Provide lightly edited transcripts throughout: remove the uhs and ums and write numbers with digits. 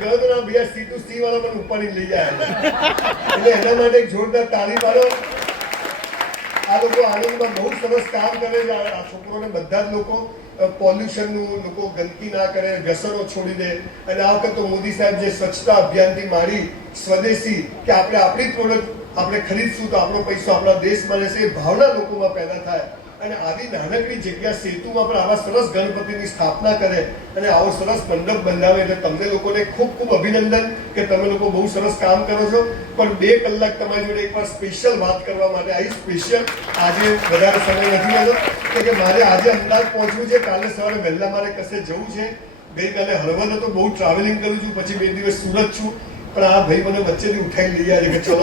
ગળદના બે situ C વાળા મને ઉપાડી લઈ જાય એટલે એના માટે જોરદાર તાળી પાડો। આ લોકો આનંદમાં બહુ સરસ કામ કરે છે। આ છોકરોને બધા જ લોકો પોલ્યુશનનું લોકો ગંદકી ના કરે, વ્યસનો છોડી દે। અને આ વખત તો મોદી સાહેબ જે સ્વચ્છતા અભિયાનથી માંડી સ્વદેશી કે આપણે આપણી પ્રોડક્ટ આપણે ખરીદશું તો આપણો પૈસો આપણા દેશમાં રહેશે એ ભાવના લોકોમાં પેદા થાય। અને આવી નાનકડી જગ્યા સેતુમાં પણ આવા સરસ ગણપતિની સ્થાપના કરે અને આવો સરસ મંડપ બંધાવે એટલે તમને લોકોને ખૂબ ખૂબ અભિનંદન કે તમે લોકો બહુ સરસ કામ કરો છો। પણ 2 કલાક તમારી જોડે એકવાર સ્પેશિયલ વાત કરવા માટે આવી સ્પેશિયલ આજે વધારે સમય નથી લેતો કે મારે આજે અમદાવાદ પહોંચવું છે, કાલે સવારે વહેલા મારે કશે જવું છે। ગઈકાલે હળવદ હતો, બહુ ટ્રાવેલિંગ કરું છું, પછી 2 દિવસ સુરત છું, પણ આ ભાઈ મને વચ્ચેથી ઉઠાવી લઈ આવે કે ચલો।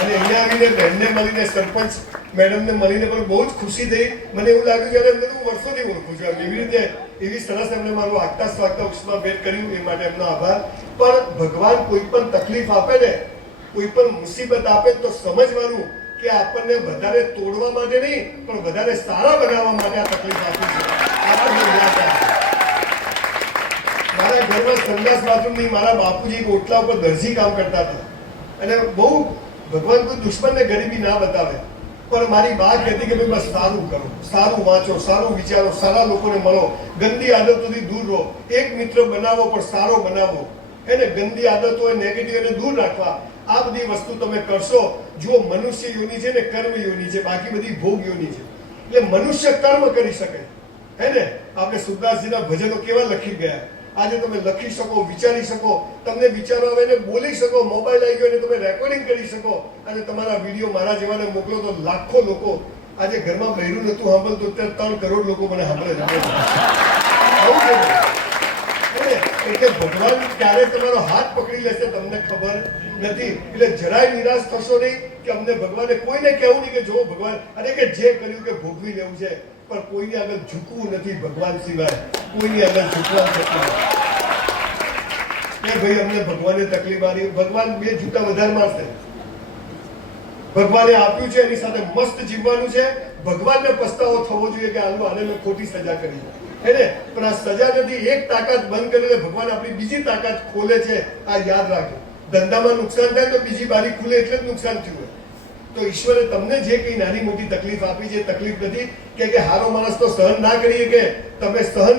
અને અહીંયા આવીને બહેનને મળીને સરપંચ મેડમને મળીને પણ બહુ જ ખુશી થઈ। મને એવું લાગ્યું કે અંદર હું વર્ષોથી ઓળખું છું। એવી રીતે એવી સરસ એમને મારું આગતા સ્વાગતા ઉષ્માભેર કર્યું, એ માટે એમનો આભાર। પણ ભગવાન કોઈ પણ તકલીફ આપે ને, કોઈ પણ મુસીબત આપે તો સમજવાનું કે આપણને વધારે તોડવા માટે નહીં પણ વધારે સારા બનાવવા માટે આ તકલીફ આપી છે। આપણને યાદ રાખો, મારા ઘરમાં સંડાસ બાથરૂમ નહીં, મારા બાપુજી ઓટલા ઉપર દરજી કામ કરતા હતા અને બહુ ભગવાન કોઈ દુશ્મનને ગરીબી ના બતાવે, પણ મારી બા કહેતી કે ભાઈ બસ સારું કરો, સારું વાંચો, સારું વિચારો, સારા લોકોને મળો, ગંદી આદતોથી દૂર રહો, એક મિત્ર બનાવો પણ સારો બનાવો, એને ગંદી આદતો નેગેટિવ એને દૂર રાખવા। આ બધી વસ્તુ તમે કરશો। જો મનુષ્ય યોની છે ને કર્મ યોની છે, બાકી બધી ભોગ યોની છે। એટલે મનુષ્ય કર્મ કરી શકે હે ને। આપણે સુરદાસજીના ભજનો કેવા લખી ગયા, આજે તમે લખી શકો, વિચારી શકો, તમને વિચારો આવે ને બોલી શકો, મોબાઈલ આવી ગયો અને તમે રેકોર્ડિંગ કરી શકો અને તમારા વિડીયો મારા જેવાને મોકલો તો લાખો લોકો આજે ઘરમાં બહેરું નતું સાંભળતું, અત્યારે 3 કરોડ લોકો મને સાંભળે છે। એટલે ભગવાન ક્યારે તમારો હાથ પકડી લેશે તમને ખબર નથી। એટલે જરાય નિરાશ થશો નહીં કે અમને ભગવાને કોઈને કહેવું નહીં કે જો ભગવાન અરે કે જે કર્યું કે ભોગવી લેવું છે, પણ કોઈની આગળ ઝૂકવું નથી ભગવાન સિવાય, કોઈની આગળ ઝૂકવા નથી કે ભાઈ અમને ભગવાને તકલીફ આવી। ભગવાન 2 જૂતા વધારે મારશે। ભગવાને આપ્યું છે એની સાથે મસ્ત જીવવાનું છે। ભગવાનને પસ્તાવો થવો જોઈએ કે આનો આને મેં ખોટી સજા કરી હે ને, પણ આ સજા નથી, એક તાકાત બંધ કરીને ભગવાન આપણી બીજી તાકાત ખોલે છે। આ યાદ રાખજો, ધંધામાં નુકસાન થાય તો બીજી બારી ખુલે એટલે જ નુકસાન થયું હોય। તો ઈશ્વરે તમને જે કઈ નાની મોટી તકલીફ આપી છે, તકલીફ નથી કે હારો માણસ તો સહન ના કરી શકે, તમે સહન